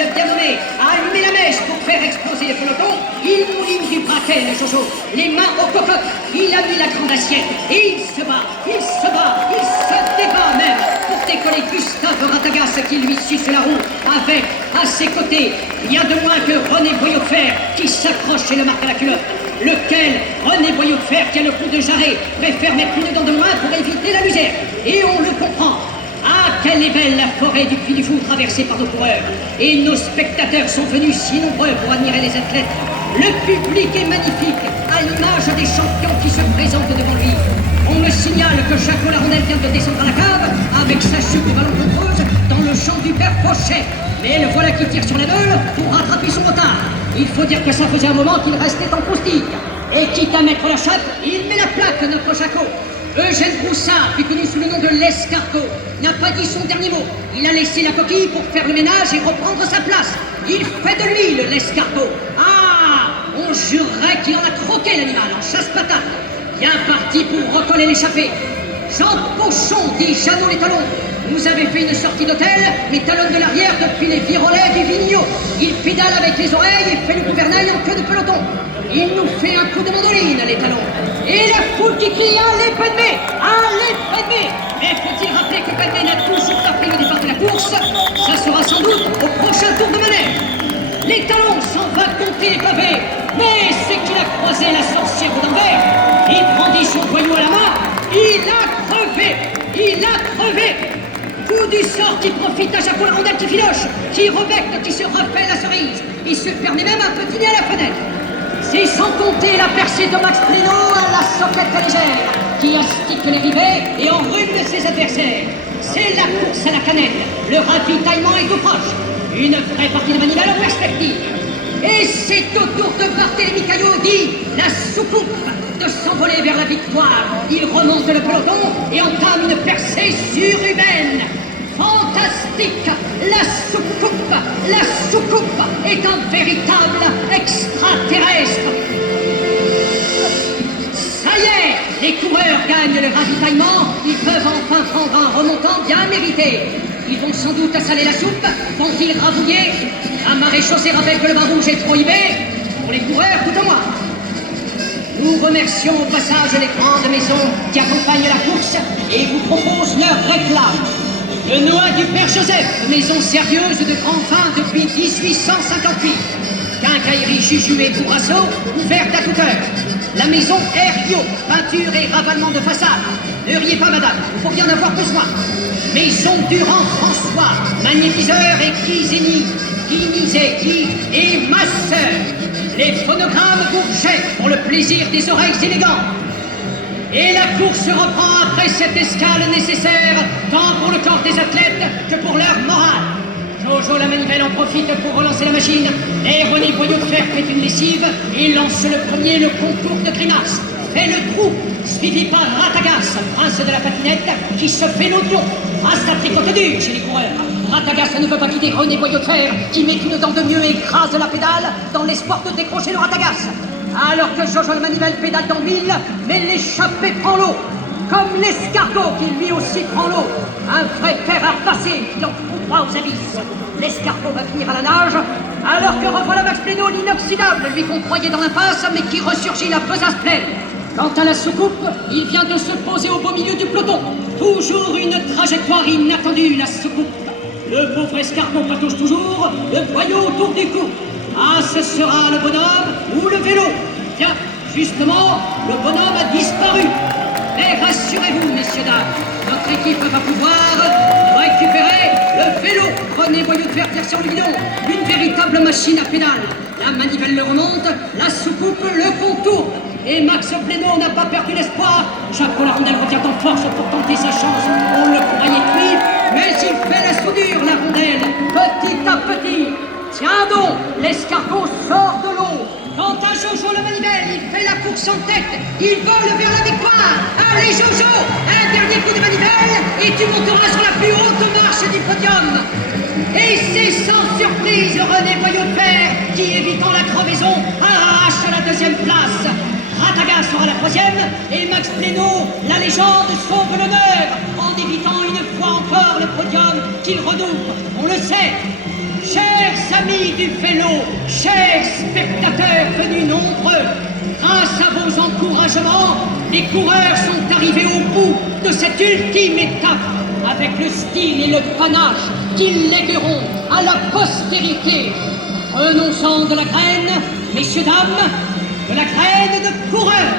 le bien nommé, a allumé la mèche pour faire exploser le peloton. Il mouline du braquet, le Jojo, les mains aux cocottes. Il a mis la grande assiette et il se bat, il se bat, il se débat même pour décoller Gustave Ratagas qui lui suce la roue avec, à ses côtés, rien de moins que René Boyau de Fer qui s'accroche et le marque à la culotte. Lequel, René Boyau de Fer, qui a le coup de jarret, préfère mettre une dent de moins pour éviter la misère. Et on le comprend. Ah, quelle est belle la forêt du Puy du Fou traversée par nos coureurs. Et nos spectateurs sont venus si nombreux pour admirer les athlètes. Le public est magnifique, à l'image des champions qui se présentent devant lui. On me signale que Jaco Larondel vient de descendre à la cave avec sa chute de ballon contrôle dans le champ du père Fauchet. Mais le voilà qui tire sur la meule pour rattraper son retard. Il faut dire que ça faisait un moment qu'il restait en croustille. Et quitte à mettre la chape, il met la plaque, notre Jaco. Eugène Broussard, plus connu sous le nom de l'escargot, n'a pas dit son dernier mot. Il a laissé la coquille pour faire le ménage et reprendre sa place. Il fait de l'huile, l'escargot. Ah, on jurerait qu'il en a croqué l'animal en chasse-patate. Bien parti pour recoller l'échappée. Jean Pochon, dit Jeannot les talons. Vous avez fait une sortie d'hôtel, mais talonne de l'arrière depuis les virolets du Vigneault. Il pédale avec les oreilles et fait le gouvernail en queue de peloton. Il nous fait un coup de mandoline, les talons. Et la foule qui crie « Allez, Padmé! Allez, Padmé !» Mais faut-il rappeler que Padmé n'a toujours pas pris le départ de la course? Ça sera sans doute au prochain tour de manège. Les talons s'en va compter les pavés. Mais c'est qu'il a croisé la sorcière d'Anvers. Il brandit son voyou à la main. Il a crevé. Il a crevé. Coup du sort qui profite à Jaco Larondel qui filoche, qui rebecte, qui se refait la cerise. Il se permet même un petit nez à la fenêtre. C'est sans compter la percée de Max Pléno à la soquette légère, qui astique les rivets et enrhume ses adversaires. C'est la course à la cannelle. Le ravitaillement est tout proche. Une vraie partie de manivelle en perspective. Et c'est au tour de Barthélemy Caillot, dit la soucoupe, de s'envoler vers la victoire. Il remonte le peloton et entame une percée surhumaine. Fantastique! La soucoupe est un véritable extraterrestre. Ça y est, les coureurs gagnent le ravitaillement. Ils peuvent enfin prendre un remontant bien mérité. Ils vont sans doute assaler la soupe. Vont-ils rabouiller? Un maréchaussée rappelle que le vin rouge est prohibé. Pour les coureurs, tout à moi. Nous remercions au passage les grandes maisons qui accompagnent la course et vous proposent leur réclame. Le Noix du Père Joseph, maison sérieuse de grand vin depuis 1858. Quincaillerie Juju et Bourrasso, ouverte à toute heure. La maison Herriot, peinture et ravalement de façade. Ne riez pas, madame, il faut bien en avoir besoin. Maison Durand François, magnétiseur et Guizini et masseur. Les phonogrammes Bourget pour le plaisir des oreilles élégantes. Et la course reprend après cette escale nécessaire, tant pour le corps des athlètes que pour leur morale. Jojo la manivelle en profite pour relancer la machine. Et René Boyau de Fer fait une lessive et lance le premier le contour de Grimace. Fait le trou, suivi par Ratagas, prince de la patinette, qui se fait l'audion. Ah, ça tricote dur chez les coureurs. Ratagas ne veut pas quitter René Boyau de Fer, qui met une dent de mieux et écrase la pédale dans l'espoir de décrocher le Ratagas. Alors que Jojo le manivelle pédale dans l'huile, mais l'échappée prend l'eau. Comme l'escargot qui lui aussi prend l'eau. Un vrai fer à repasser qui en fout droit aux abysses. L'escargot va finir à la nage, alors que revoilà Max Pléno, l'inoxydable, lui qu'on croyait dans l'impasse, mais qui ressurgit la besace pleine. Quant à la soucoupe, il vient de se poser au beau milieu du peloton. Toujours une trajectoire inattendue, la soucoupe. Le pauvre escargot patauge toujours, le boyau autour du cou. Ah, ce sera le bonhomme ou le vélo. Tiens, justement, le bonhomme a disparu. Mais rassurez-vous, messieurs, dames, notre équipe va pouvoir récupérer le vélo. René Boyau de Fer tire sur le guidon, une véritable machine à pédale. La manivelle le remonte, la soucoupe le contourne. Et Max Pléno n'a pas perdu l'espoir. Jaco Larondel retient en force pour tenter sa chance. On le croyait cuit, mais il fait la soudure, la rondelle, petit à petit. Tiens donc, l'escargot sort de l'eau. Quant à Jojo le manivelle, il fait la course en tête. Il vole vers la victoire. Allez Jojo, un dernier coup de manivelle et tu monteras sur la plus haute marche du podium. Et c'est sans surprise René Boyau de Fer qui, évitant la crevaison, arrache la deuxième place. Ratagas sera la troisième et Max Pléno, la légende, sauve l'honneur en évitant une fois encore le podium qu'il redouble. On le sait. Chers du vélo, chers spectateurs venus nombreux, grâce à vos encouragements, les coureurs sont arrivés au bout de cette ultime étape avec le style et le panache qu'ils légueront à la postérité. Prenons-en de la graine, messieurs, dames, de la graine de coureurs.